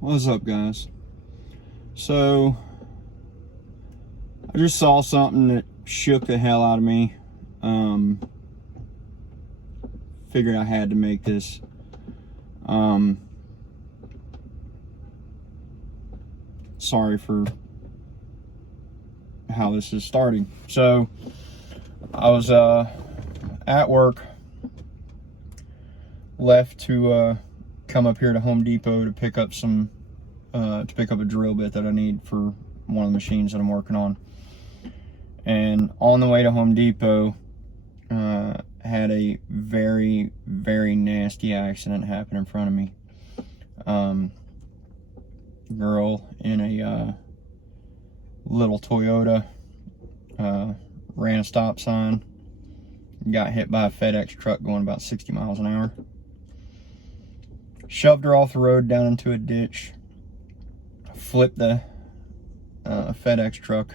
What's up, guys? So I just saw something that shook the hell out of me. Figured I had to make this. Sorry for how this is starting. So I was at work, left to come up here to Home Depot to pick up some a drill bit that I need for one of the machines that I'm working on. And on the way to Home Depot, had a very, very nasty accident happen in front of me. Girl in a little Toyota ran a stop sign, got hit by a FedEx truck going about 60 miles an hour. Shoved her off the road down into a ditch, flipped the FedEx truck.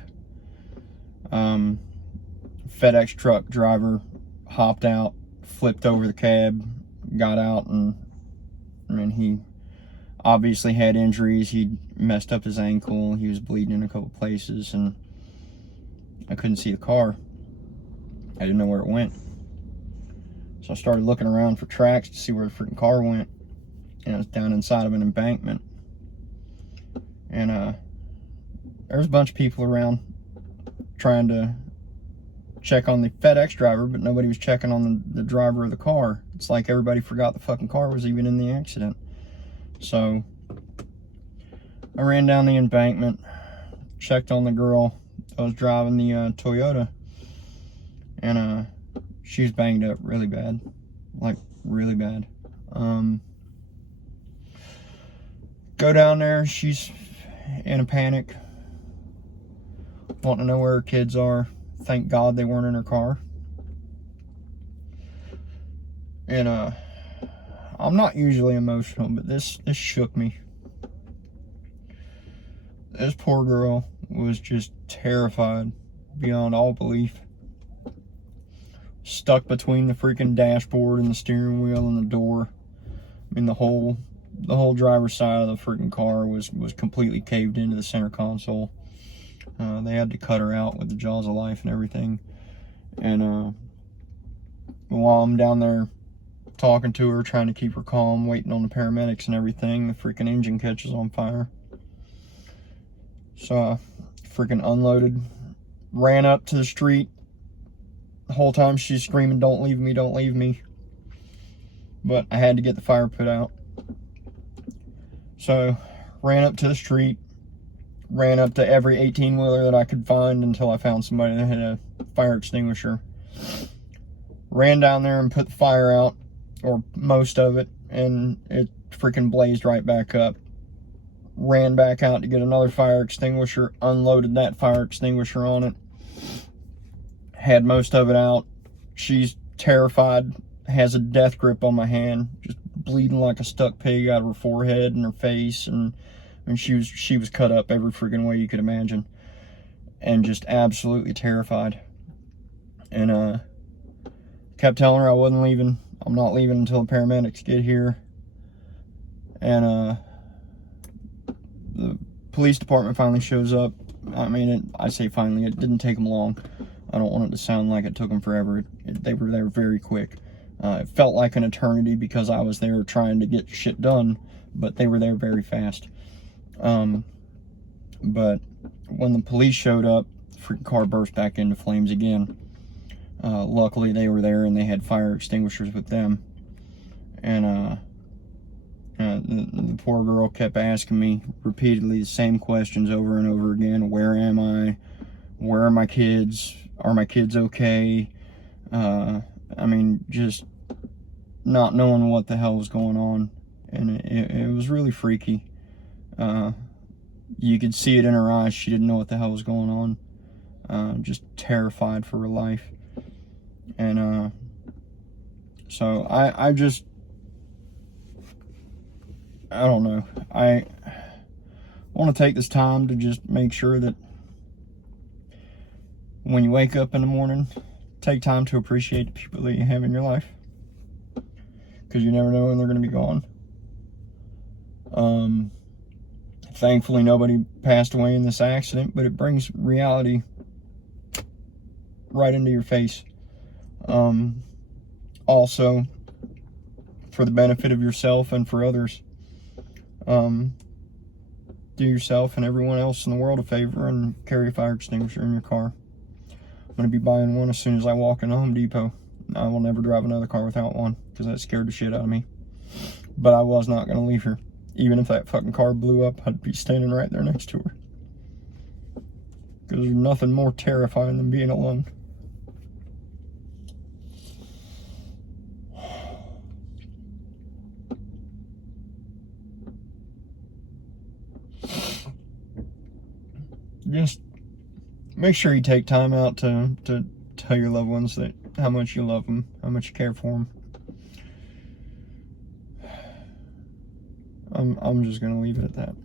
FedEx truck driver hopped out, flipped over the cab, got out, and I mean, he obviously had injuries. He'd messed up his ankle. He was bleeding in a couple places, and I couldn't see the car. I didn't know where it went. So I started looking around for tracks to see where the freaking car went, and it was down inside of an embankment. And there was a bunch of people around trying to check on the FedEx driver, but nobody was checking on the driver of the car. It's like everybody forgot the fucking car was even in the accident. So I ran down the embankment, checked on the girl that was driving the Toyota, and she was banged up really bad, like really bad. Go down there, she's in a panic, wanting to know where her kids are. Thank God they weren't in her car. And I'm not usually emotional, but this shook me. This poor girl was just terrified beyond all belief. Stuck between the freaking dashboard and the steering wheel and the door. I mean, the whole driver's side of the freaking car was completely caved into the center console. They had to cut her out with the jaws of life and everything. And while I'm down there talking to her, trying to keep her calm, waiting on the paramedics and everything, the freaking engine catches on fire. So I freaking unloaded, ran up to the street. The whole time she's screaming, "Don't leave me, don't leave me." But I had to get the fire put out. So ran up to the street, ran up to every 18-wheeler that I could find until I found somebody that had a fire extinguisher. Ran down there and put the fire out, or most of it, and it freaking blazed right back up. Ran back out to get another fire extinguisher, unloaded that fire extinguisher on it, had most of it out. She's terrified, has a death grip on my hand, just bleeding like a stuck pig out of her forehead and her face, and she was cut up every freaking way you could imagine, and just absolutely terrified. And kept telling her I wasn't leaving. I'm not leaving until the paramedics get here. And the police department finally shows up. I mean, I say finally, it didn't take them long. I don't want it to sound like it took them forever. They were there very quick. It felt like an eternity because I was there trying to get shit done, but they were there very fast. But when the police showed up, the freaking car burst back into flames again. Luckily they were there and they had fire extinguishers with them. And the poor girl kept asking me repeatedly the same questions over and over again. Where am I? Where are my kids? Are my kids okay? I mean, just not knowing what the hell was going on. And it was really freaky. You could see it in her eyes. She didn't know what the hell was going on. Just terrified for her life. And so I don't know. I want to take this time to just make sure that when you wake up in the morning, take time to appreciate the people that you have in your life, because you never know when they're going to be gone. Thankfully, nobody passed away in this accident, but it brings reality right into your face. Also, for the benefit of yourself and for others, do yourself and everyone else in the world a favor and carry a fire extinguisher in your car. I'm going to be buying one as soon as I walk into Home Depot. I will never drive another car without one, because that scared the shit out of me. But I was not going to leave her. Even if that fucking car blew up, I'd be standing right there next to her. Because there's nothing more terrifying than being alone. Just make sure you take time out to tell your loved ones that how much you love them, how much you care for them. I'm just gonna leave it at that.